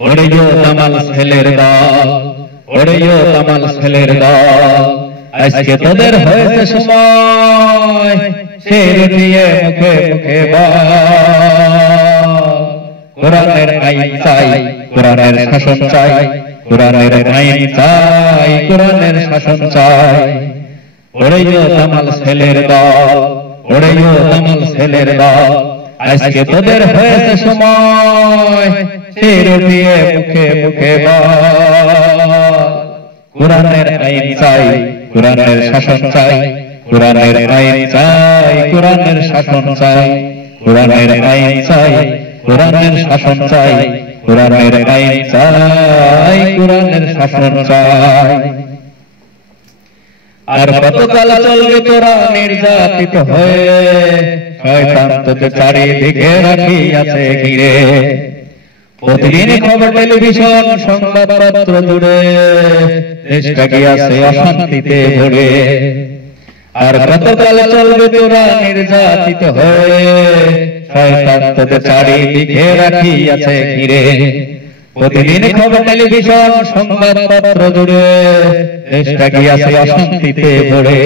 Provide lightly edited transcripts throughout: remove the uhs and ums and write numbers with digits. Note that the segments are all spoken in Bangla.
ওরেও দামাল ছেলের দল, ওরেও দামাল ছেলের দল, আজকে তোদের হয়েছে সময় শের দিয়ে মুখে মুখে বল। কোরআনের আইন চাই, কোরআনের শাসন চাই, কোরআনের আইন চাই, কোরআনের শাসন চাই। ওরেও দামাল ছেলের দল, ওরেও দামাল ছেলের দল, আজকে তোদের হয়েছে সময় শের দিয়ে মুখে মুখে বল। কোরআনের আইন চাই, কোরআনের শাসন চাই, কোরআনের আইন চাই, কোরআনের শাসন চাই, কোরআনের আইন চাই, কোরআনের শাসন চাই, কোরআনের আইন চাই, কোরআনের শাসন চাই। আর কতকাল চলবে তোরা নির্যাতিত হয়ে, শয়তান তোকে চারিদিকে রাখিয়াছে ঘিরে। প্রতিদিন খবর টেলিভিশন সংবাদপত্র জুড়ে দেশটা গিয়াছে অশান্তিতে ভরে। আর কতকাল চলবে তোরা নির্যাতিত হয়ে, শয়তান তোকে চারিদিকে রাখিয়াছে ঘিরে। প্রতিদিন খবর টেলিভিশন সংবাদপত্র জুড়ে দেশটা গিয়াছে অশান্তিতে ভরে।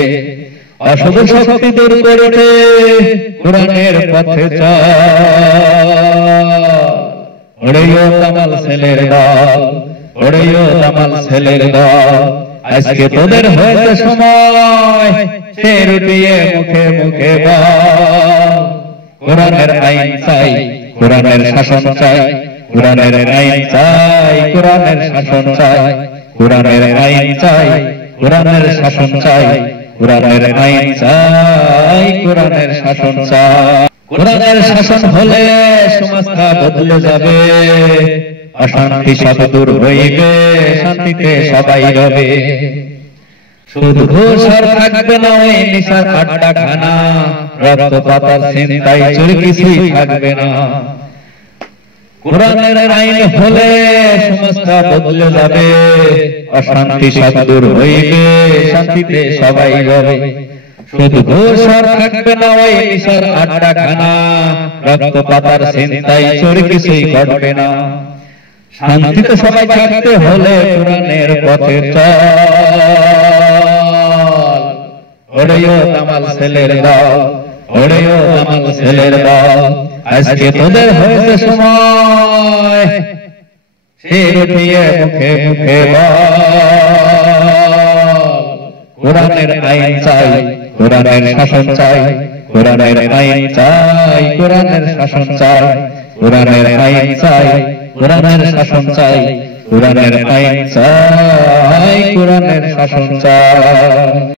অশুভ শক্তি দূর করতে কোরআনের পথে চল। ওরেও দামাল ছেলের দল, ওরেও দামাল ছেলের দল, আজকে তোদের হয়েছে সময় শের দিয়ে মুখে মুখে বল। কোরআনের আইন চাই, কোরআনের শাসন চাই, কোরআনের আইন চাই, কোরআনের শাসন চাই, কোরআনের আইন চাই, কোরআনের শাসন চাই, কোরআনের আইন চাই, কোরআনের শাসন চাই। কোরআনের শাসন হলে সমাজটা বদলে যাবে, অশান্তি সব দূর হইবে, শান্তিতে সবাই রবে। সুদ ঘুষ আর থাকবে না, ওই নিশার আড্ডা খানা, রক্তপাতার ছিনতাই চুরি কিছুই থাকবে না। কোরআনের আইন হলে সমাজটা বদলে যাবে, অশান্তি সব দূর হইবে, শান্তিতে সবাই রবে। শুধু ঘুষ আর থাকবে না, ওই নিশার আড্ডা খানা, রক্তপাতার ছিনতাই চোর কিছুই ঘটবে না। শান্তিতে সবাই থাকতে হলে কোরআনের পথে চল। ওরেও দামাল ছেলের দল, ওরেও দামাল ছেলের দল, আজকে তোদের হয়েছে সময় শের দিয়ে মুখে মুখে বল। কোরআনের আইন চাই, কোরআনের শাসন চাই, কোরআনের আইন চাই, কোরআনের শাসন চাই, কোরআনের আইন চাই, কোরআনের শাসন চাই, কোরআনের আইন চাই, কোরআনের শাসন চাই।